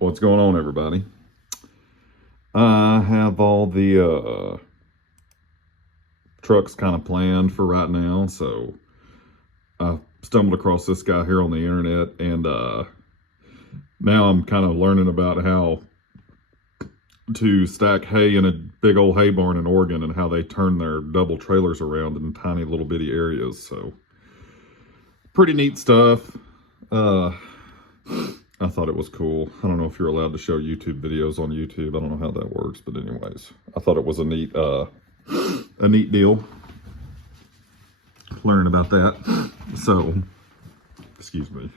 What's going on, everybody? I have all the trucks kind of planned for right now, so I stumbled across this guy here on the internet, and now I'm kind of learning about how to stack hay in a big old hay barn in Oregon and how they turn their double trailers around in tiny little bitty areas. So pretty neat stuff. I thought it was cool. I don't know if you're allowed to show YouTube videos on YouTube. I don't know how that works, but anyways, I thought it was a neat deal. Learn about that. So, excuse me.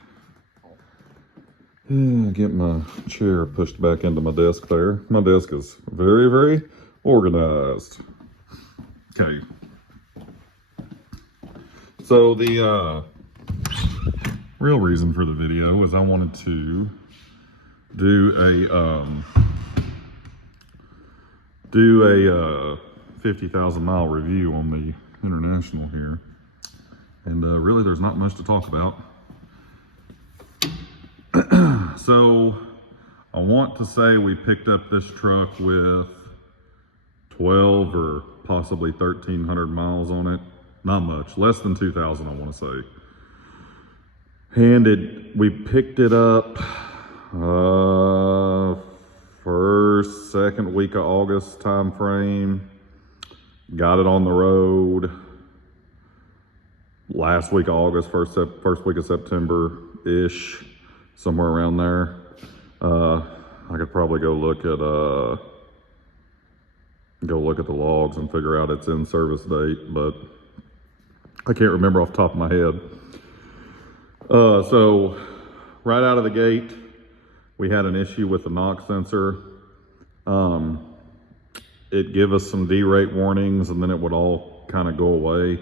Get my chair pushed back into my desk there. My desk is very, very organized. Okay. So the real reason for the video was I wanted to do a 50,000 mile review on the International here, and really there's not much to talk about. So I want to say we picked up this truck with 12 or possibly 1,300 miles on it. Not much, less than 2,000 I want to say. And we picked it up first, second week of August time frame. Got it on the road last week of August, first week of September-ish, somewhere around there. I could probably go look at the logs and figure out its in-service date, but I can't remember off the top of my head. So right out of the gate, we had an issue with the knock sensor. It gave us some D-rate warnings, and then it would all kind of go away.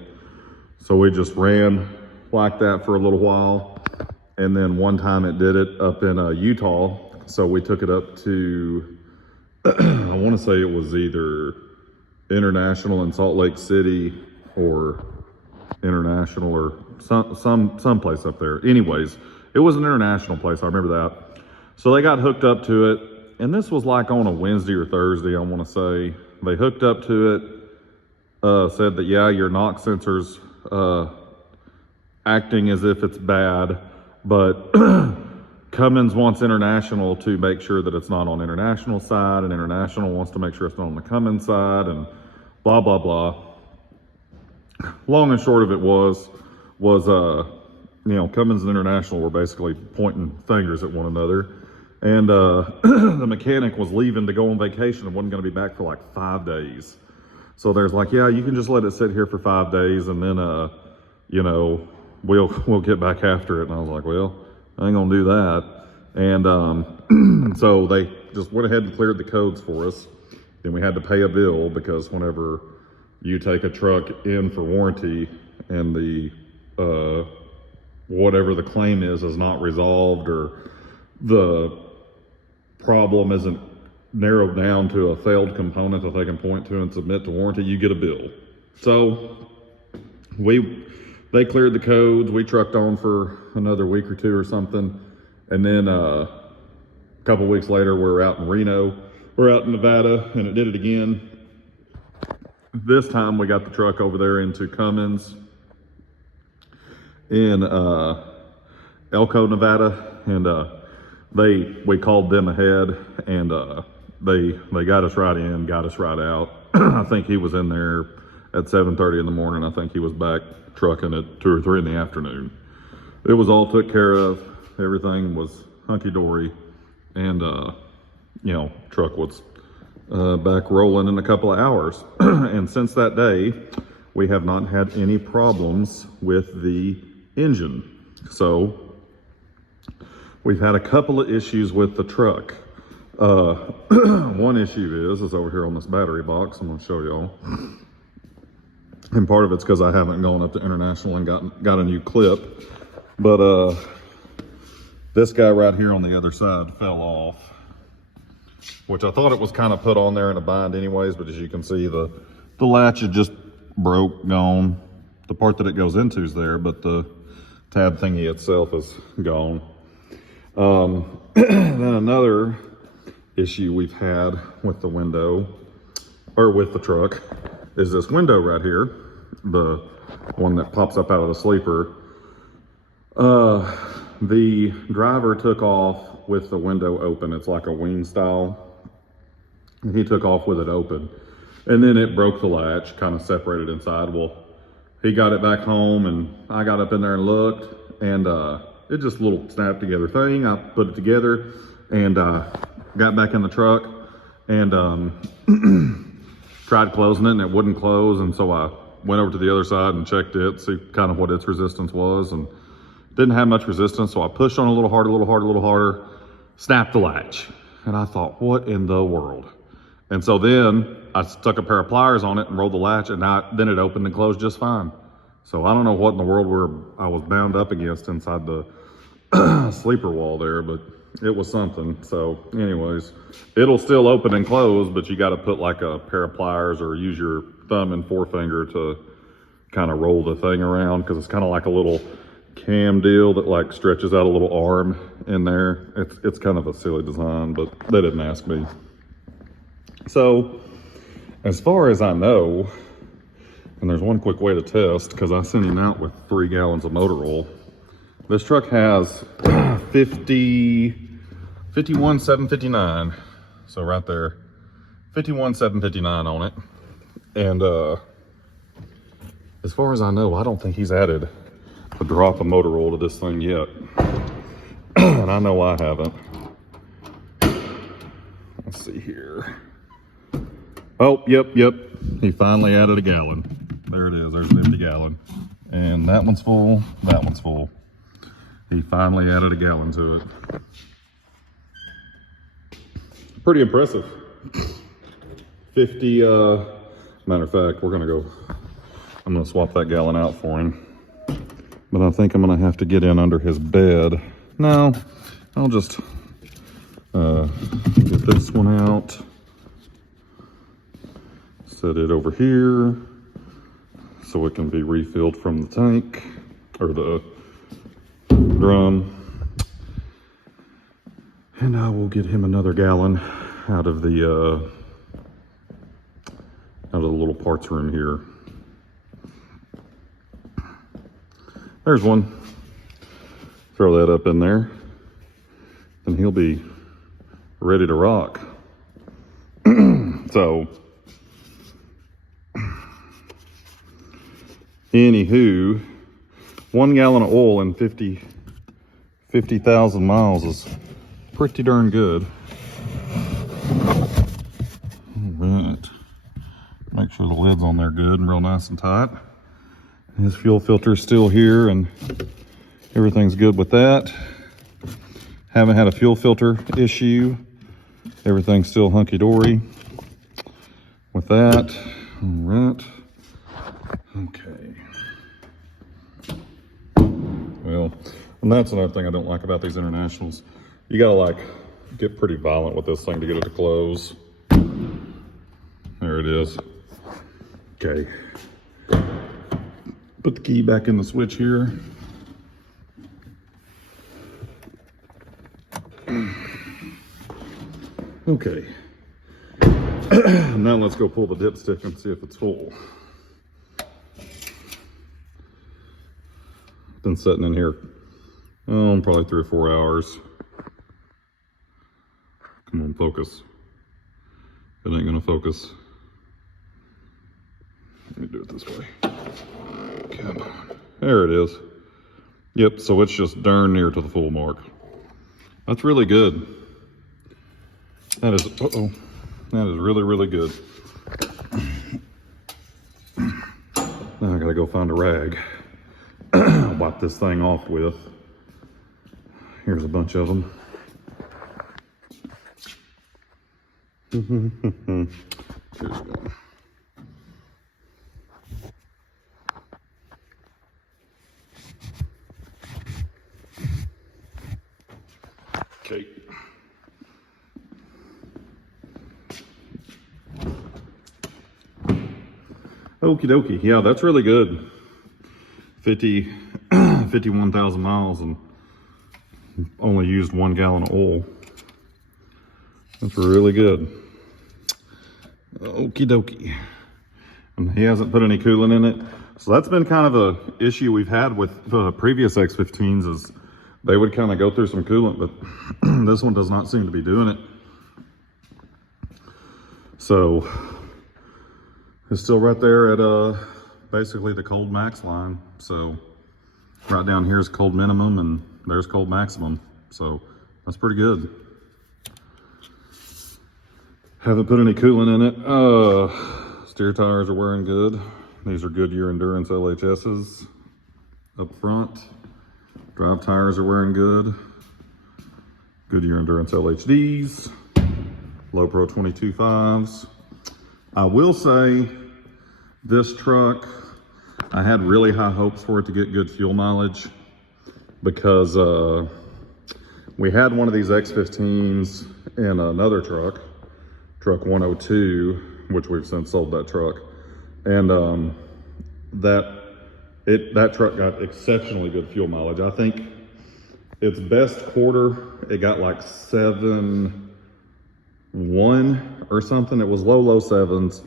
So we just ran like that for a little while. And then one time it did it up in Utah. So we took it up to, I want to say it was either International in Salt Lake City or International or some place up there. Anyways, it was an International place, I remember that. So they got hooked up to it, and this was like on a Wednesday or Thursday, I want to say. They hooked up to it, said that, yeah, your knock sensor's acting as if it's bad, but Cummins wants International to make sure that it's not on International side, and International wants to make sure it's not on the Cummins side, and blah, blah, blah. Long and short of it was Cummins and International were basically pointing fingers at one another. And the mechanic was leaving to go on vacation and wasn't going to be back for like 5 days. So there's like, yeah, you can just let it sit here for 5 days, and then, we'll get back after it. And I was like, well, I ain't going to do that. And so they just went ahead and cleared the codes for us. Then we had to pay a bill, because whenever you take a truck in for warranty and the whatever the claim is not resolved, or the problem isn't narrowed down to a failed component that they can point to and submit to warranty, you get a bill. So they cleared the codes. We trucked on for another week or two or something, and then a couple weeks later we're out in Nevada, and it did it again. This time we got the truck over there into Cummins in Elko, Nevada, and we called them ahead, and they got us right in, got us right out. I think he was in there at 7:30 in the morning. I think he was back trucking at 2 or 3 in the afternoon. It was all took care of. Everything was hunky-dory, and truck was back rolling in a couple of hours. And since that day, we have not had any problems with the engine. So we've had a couple of issues with the truck. One issue is over here on this battery box. I'm going to show y'all. And part of it's because I haven't gone up to International and got a new clip. But this guy right here on the other side fell off, which I thought it was kind of put on there in a bind anyways, but as you can see, the latch is just broke, gone. The part that it goes into is there, but the tab thingy itself is gone. Then another issue we've had with the window, or with the truck, is this window right here, the one that pops up out of the sleeper. The driver took off with the window open. It's like a wing style. And he took off with it open. And then it broke the latch, kind of separated inside. Well, he got it back home and I got up in there and looked, and it just a little snap together thing. I put it together and got back in the truck and tried closing it and it wouldn't close. And so I went over to the other side and checked it, see kind of what its resistance was, and didn't have much resistance. So I pushed on a little harder, snapped the latch. And I thought, what in the world? And so then I stuck a pair of pliers on it and rolled the latch, and then it opened and closed just fine. So I don't know what in the world I was bound up against inside the sleeper wall there, but it was something. So anyways, it'll still open and close, but you got to put like a pair of pliers or use your thumb and forefinger to kind of roll the thing around, because it's kind of like a little cam deal that like stretches out a little arm in there. It's kind of a silly design, but they didn't ask me. So as far as I know, and there's one quick way to test, because I sent him out with 3 gallons of motor oil. This truck has 51,759. So right there, 51,759 on it. And as far as I know, I don't think he's added a drop of motor oil to this thing yet. And I know I haven't. Let's see here. Oh, yep. He finally added a gallon. There it is, there's an empty gallon. And that one's full, that one's full. He finally added a gallon to it. Pretty impressive. 50, matter of fact, I'm gonna swap that gallon out for him. But I think I'm gonna have to get in under his bed. No, I'll just get this one out. Set it over here so it can be refilled from the tank or the drum. And I will get him another gallon out of the little parts room here. There's one. Throw that up in there, and he'll be ready to rock. So, anywho, 1 gallon of oil and 50,000 miles is pretty darn good. All right. Make sure the lid's on there good and real nice and tight. His fuel filter's still here and everything's good with that. Haven't had a fuel filter issue. Everything's still hunky-dory with that. All right. Okay. Well, and that's another thing I don't like about these internationals. You gotta like get pretty violent with this thing to get it to close. There it is. Okay. Put the key back in the switch here. Okay. Now let's go pull the dipstick and see if it's full. Been sitting in here, probably 3 or 4 hours. Come on, focus. It ain't gonna focus. Let me do it this way. Come on. There it is. Yep, so it's just darn near to the full mark. That's really good. That is, that is really, really good. Now I gotta go find a rag. Wipe this thing off with. Here's a bunch of them. Here's one. Okay. Okie dokie. Yeah, that's really good. 51,000 miles and only used 1 gallon of oil. That's really good. Okie dokie. And he hasn't put any coolant in it. So that's been kind of a issue we've had with previous X15s, is they would kind of go through some coolant, but this one does not seem to be doing it. So it's still right there at basically the cold max line. So right down here is cold minimum and there's cold maximum. So that's pretty good. Haven't put any coolant in it. Steer tires are wearing good. These are Goodyear Endurance LHSs up front. Drive tires are wearing good. Goodyear Endurance LHDs. Low Pro 22.5s. I will say this truck, I had really high hopes for it to get good fuel mileage, because we had one of these X15s in another truck 102, which we've since sold that truck. And that truck got exceptionally good fuel mileage. I think its best quarter, it got like 7.1 or something. It was low sevens.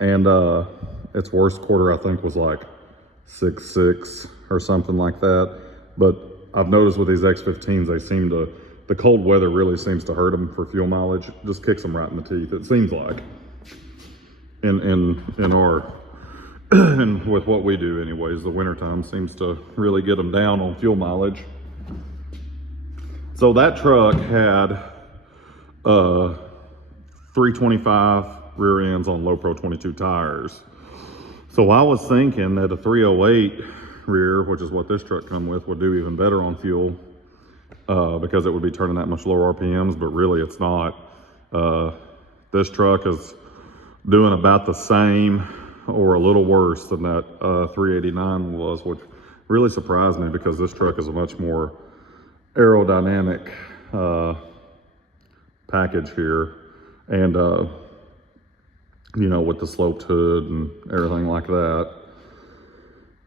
And its worst quarter, I think, was like 6.6 or something like that. But I've noticed with these X15s, they seem to, the cold weather really seems to hurt them for fuel mileage. It just kicks them right in the teeth, it seems like. In our, and with what we do anyways, the wintertime seems to really get them down on fuel mileage. So that truck had 325 rear ends on Low Pro 22 tires. So I was thinking that a 308 rear, which is what this truck come with, would do even better on fuel, because it would be turning that much lower RPMs, but really it's not. This truck is doing about the same or a little worse than that 389 was, which really surprised me, because this truck is a much more aerodynamic package here. And you know, with the sloped hood and everything like that.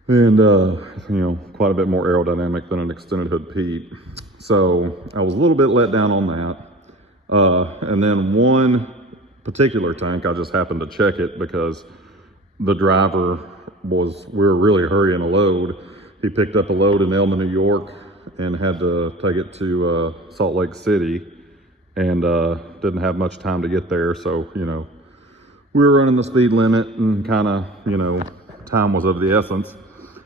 And you know, quite a bit more aerodynamic than an extended hood Pete. So I was a little bit let down on that. And then one particular tank, I just happened to check it because the driver was, we were really hurrying a load. He picked up a load in Elma, New York, and had to take it to Salt Lake City, and didn't have much time to get there. So, you know, we were running the speed limit, and kind of, you know, time was of the essence.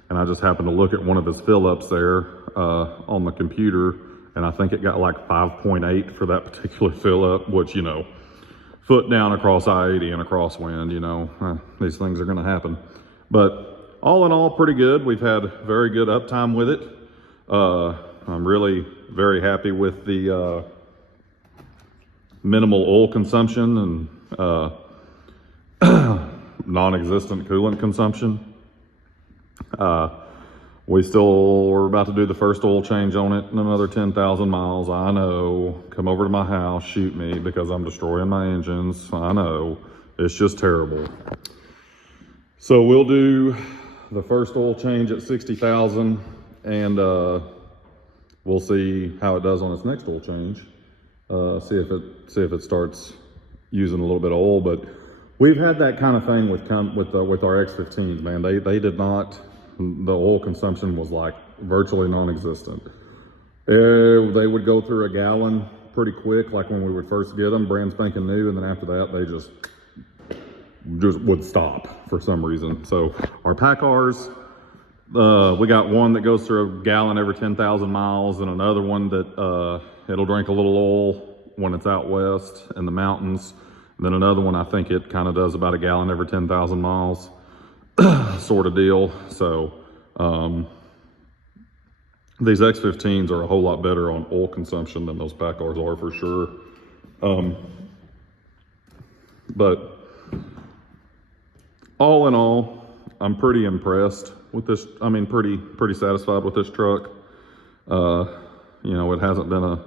And I just happened to look at one of his fill-ups there on the computer, and I think it got like 5.8 for that particular fill-up, which, you know, foot down across I-80 in a crosswind, you know, these things are gonna happen. But all in all, pretty good. We've had very good uptime with it. I'm really very happy with the minimal oil consumption and non-existent coolant consumption. We're about to do the first oil change on it in another 10,000 miles. I know, come over to my house, shoot me, because I'm destroying my engines. I know, it's just terrible. So we'll do the first oil change at 60,000, and we'll see how it does on its next oil change. See if it starts using a little bit of oil. But we've had that kind of thing with our X15s, man. They did not. The oil consumption was like virtually non-existent. They would go through a gallon pretty quick, like when we would first get them, brand spanking new, and then after that they just would stop for some reason. So our Packars, we got one that goes through a gallon every 10,000 miles, and another one that it'll drink a little oil when it's out west in the mountains. And then another one, I think it kind of does about a gallon every 10,000 miles. Sort of deal. So these X15s are a whole lot better on oil consumption than those Packars are, for sure. But all in all, I'm pretty impressed with this. I mean, pretty satisfied with this truck. You know, it hasn't been a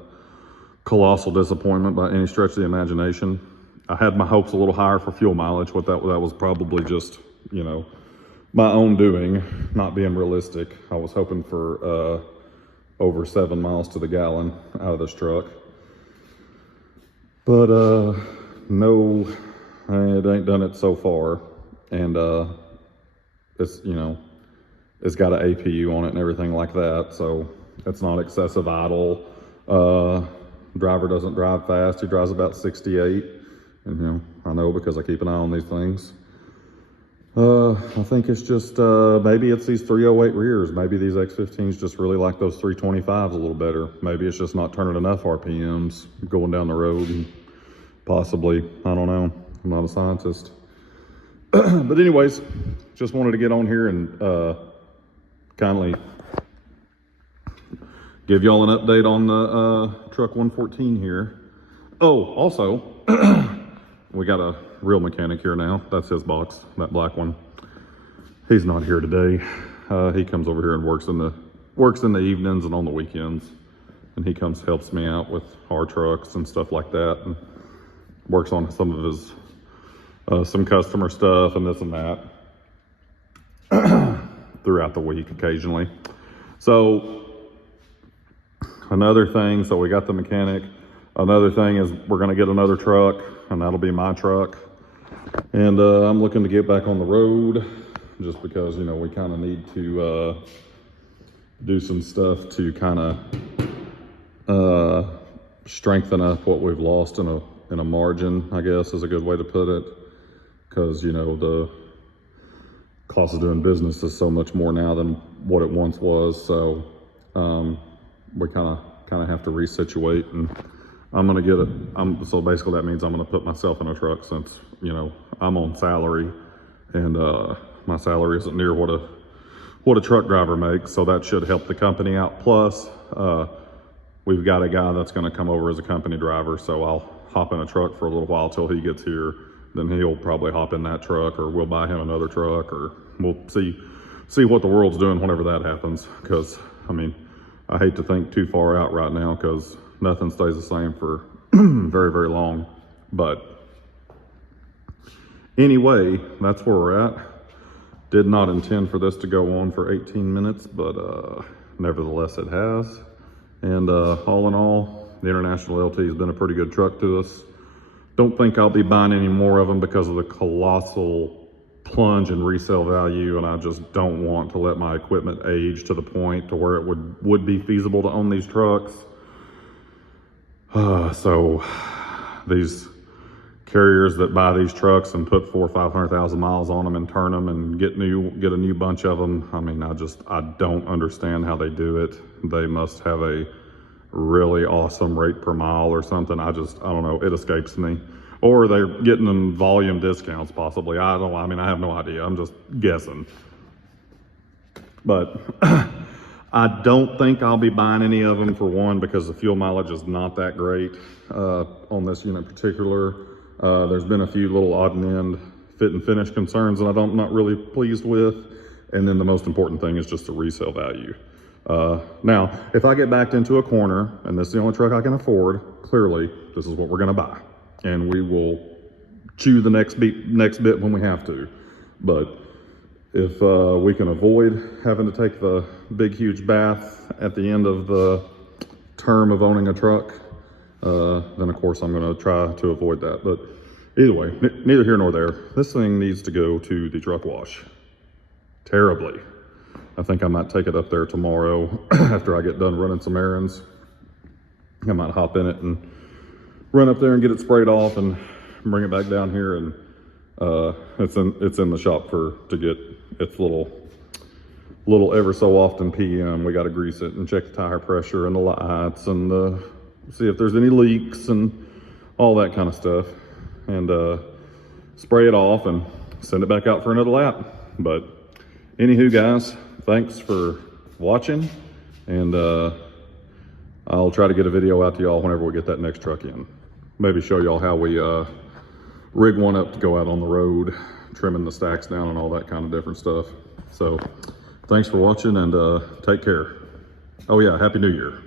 colossal disappointment by any stretch of the imagination. I had my hopes a little higher for fuel mileage, but that was probably just, you know, my own doing, not being realistic. I was hoping for over 7 miles to the gallon out of this truck. But no, it ain't done it so far. And it's, you know, it's got an APU on it and everything like that, so it's not excessive idle. Driver doesn't drive fast. He drives about 68. And, you know, I know because I keep an eye on these things. I think it's just, maybe it's these 308 rears. Maybe these X15s just really like those 325s a little better. Maybe it's just not turning enough RPMs going down the road. And possibly, I don't know. I'm not a scientist. But anyways, just wanted to get on here and kindly give y'all an update on the truck 114 here. Oh, also, we got a real mechanic here now. That's his box, that black one. He's not here today. He comes over here and works in the evenings and on the weekends. And he comes, helps me out with our trucks and stuff like that, and works on some of his some customer stuff and this and that throughout the week occasionally. So another thing, so we got the mechanic. Another thing is we're gonna get another truck, and that'll be my truck. And I'm looking to get back on the road just because, you know, we kind of need to do some stuff to kind of strengthen up what we've lost in a margin, I guess is a good way to put it. Because, you know, the cost of doing business is so much more now than what it once was. So we kind of have to resituate, and I'm gonna get it. So basically that means I'm gonna put myself in a truck, since, you know, I'm on salary, and my salary isn't near what a truck driver makes. So that should help the company out. Plus, we've got a guy that's gonna come over as a company driver, so I'll hop in a truck for a little while till he gets here. Then he'll probably hop in that truck, or we'll buy him another truck, or we'll see what the world's doing whenever that happens. Because, I mean, I hate to think too far out right now, because nothing stays the same for very, very long. But anyway, that's where we're at. Did not intend for this to go on for 18 minutes, but nevertheless it has. And all in all, the International LT has been a pretty good truck to us. Don't think I'll be buying any more of them because of the colossal plunge in resale value, and I just don't want to let my equipment age to the point to where it would be feasible to own these trucks. So these carriers that buy these trucks and put 400,000 or 500,000 miles on them and turn them and get a new bunch of them, I mean, I don't understand how they do it. They must have a really awesome rate per mile or something. I don't know, it escapes me. Or they're getting them volume discounts possibly. I mean, I have no idea. I'm just guessing. But I don't think I'll be buying any of them, for one, because the fuel mileage is not that great on this unit in particular. There's been a few little odd and end fit and finish concerns that I'm not really pleased with. And then the most important thing is just the resale value. Now, if I get backed into a corner and this is the only truck I can afford, clearly this is what we're gonna buy. And we will chew the next bit when we have to. But if we can avoid having to take the big, huge bath at the end of the term of owning a truck, then of course I'm gonna try to avoid that. But either way, neither here nor there. This thing needs to go to the truck wash terribly. I think I might take it up there tomorrow after I get done running some errands. I might hop in it and run up there and get it sprayed off and bring it back down here. And it's in the shop to get its little ever so often PM. We got to grease it and check the tire pressure and the lights and see if there's any leaks and all that kind of stuff. And spray it off and send it back out for another lap. But anywho, guys, thanks for watching, and I'll try to get a video out to y'all whenever we get that next truck in. Maybe show y'all how we rig one up to go out on the road, trimming the stacks down and all that kind of different stuff. So thanks for watching, and take care. Oh yeah, Happy New Year.